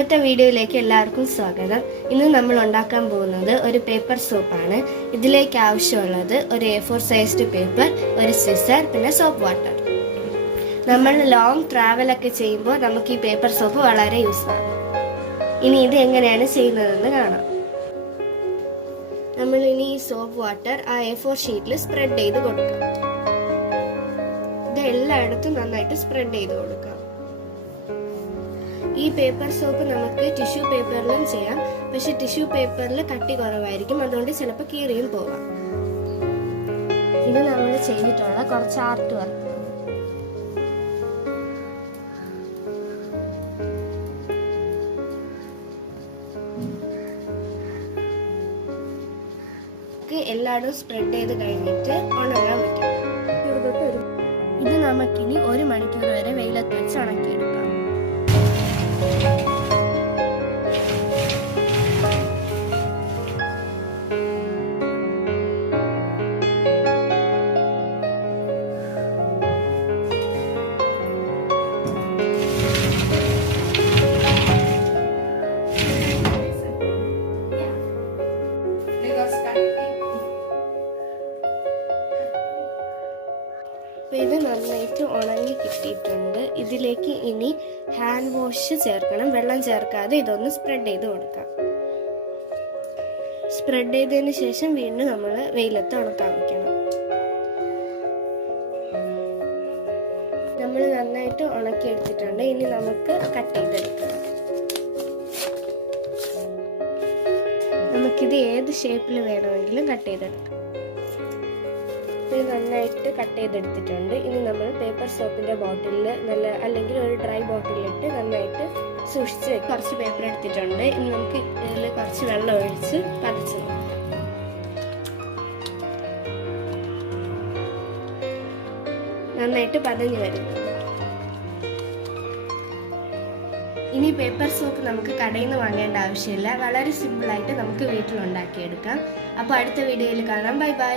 ഇന്നത്തെ വീഡിയോയിലേക്ക് എല്ലാവർക്കും സ്വാഗതം. ഇന്ന് നമ്മൾ ഉണ്ടാക്കാൻ പോകുന്നത് ഒരു പേപ്പർ സോപ്പാണ് ഇതിലേക്ക് ആവശ്യമുള്ളത് ഒരു എ ഫോർ സൈസ്ഡ് പേപ്പർ ഒരു സിസർ പിന്നെ സോപ്പ് വാട്ടർ നമ്മൾ ലോങ് ട്രാവൽ ഒക്കെ ചെയ്യുമ്പോൾ നമുക്ക് ഈ പേപ്പർ സോപ്പ് വളരെ യൂസ് ആണ്. ഇനി ഇത് എങ്ങനെയാണ് ചെയ്യുന്നതെന്ന് കാണാം. നമ്മൾ ഇനി ഈ സോപ്പ് വാട്ടർ ആ എ ഫോർ ഷീറ്റിൽ സ്പ്രെഡ് ചെയ്ത് കൊടുക്കാം. ഇത് എല്ലായിടത്തും നന്നായിട്ട് സ്പ്രെഡ് ചെയ്ത് കൊടുക്കാം. ഈ പേപ്പർ സോപ്പ് നമുക്ക് ടിഷ്യൂ പേപ്പറിലും ചെയ്യാം. പക്ഷെ ടിഷ്യൂ പേപ്പറിൽ കട്ടി കുറവായിരിക്കും. അതുകൊണ്ട് ചിലപ്പോൾ കീറിയും പോവാം. ഇത് നമ്മൾ ചെയ്തിട്ടുള്ള കുറച്ച് ആർട്ട് വർക്ക് എല്ലായിടും സ്പ്രെഡ് ചെയ്ത് കഴിഞ്ഞിട്ട് ഉണങ്ങാൻ പറ്റും ഇത് നമുക്കിനി ഒരു മണിക്കൂർ അപ്പൊ ഇത് നന്നായിട്ട് ഉണങ്ങി കിട്ടിയിട്ടുണ്ട്. ഇതിലേക്ക് ഇനി ഹാൻഡ് വാഷ് ചേർക്കണം. വെള്ളം ചേർക്കാതെ ഇതൊന്ന് സ്പ്രെഡ് ചെയ്ത് കൊടുക്കാം. സ്പ്രെഡ് ചെയ്തതിന് ശേഷം വീണ്ടും നമ്മൾ വെയിലത്ത് ഉണക്കാൻ വയ്ക്കണം നമ്മൾ നന്നായിട്ട് ഉണക്കി എടുത്തിട്ടുണ്ട്. ഇനി നമുക്ക് കട്ട് ചെയ്തെടുക്കാം. നമുക്കിത് ഏത് ഷേപ്പിൽ വേണമെങ്കിലും കട്ട് ചെയ്തെടുക്കാം. ഇത് നന്നായിട്ട് കട്ട് ചെയ്തെടുത്തിട്ടുണ്ട്. ഇനി നമ്മൾ പേപ്പർ സോപ്പിന്റെ ബോട്ടിലിൽ നല്ല അല്ലെങ്കിൽ ഒരു ഡ്രൈ ബോട്ടിലിട്ട് നന്നായിട്ട് സൂക്ഷിച്ച് കുറച്ച് പേപ്പർ എടുത്തിട്ടുണ്ട്. ഇനി നമുക്ക് ഇതിൽ കുറച്ച് വെള്ളം ഒഴിച്ച് പതച്ച് നന്നായിട്ട് പതഞ്ഞ് വരും. ഇനി പേപ്പർ സോപ്പ് നമുക്ക് കടയിൽ നിന്ന് വാങ്ങേണ്ട ആവശ്യമില്ല. വളരെ സിമ്പിളായിട്ട് നമുക്ക് വീട്ടിൽ ഉണ്ടാക്കിയെടുക്കാം. അപ്പോൾ അടുത്ത വീഡിയോയിൽ കാണാം. Bye bye